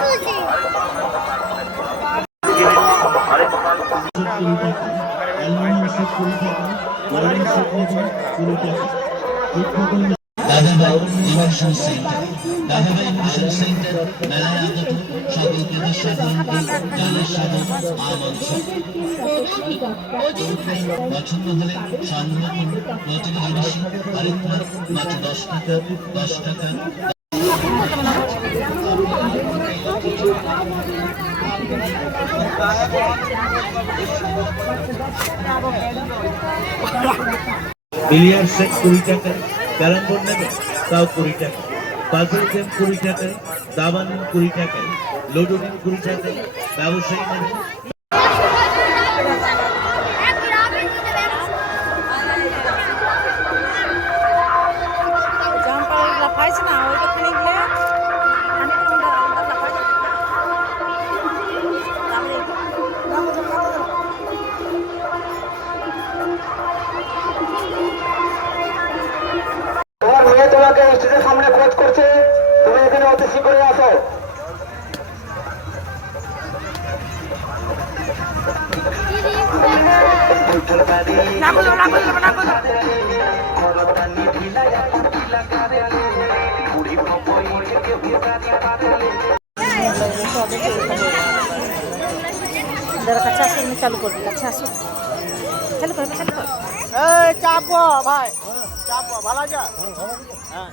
টাকা উদ্বোধন সেন্টার দাদাভাই ইমোশন সেন্টার মেলায় আগত সকল প্রদর্শকগণকে গানের আমন্ত্রণ পছন্দ হলে সংগ্রহ দশ টাকা দশ টাকা বিলিয়ার সেট কুড়ি টাকা ক্যারাম বোর্ড নেবেন তাও কুড়ি টাকা পাজল গেম কুড়ি টাকায় দাবান কুড়ি টাকায় লুডো নিন কুড়ি টাকায়, ব্যবসায়ী নেবেন তোমাকে স্টেজের সামনে খোঁজ করছে। তুমি এখানে অতি শীঘ্রই আসো। কাছে আসুন চালু করবি কাছে আসুন চালু করবে চালু কর এই চাপো ভাই। ভালো আছে। হ্যাঁ।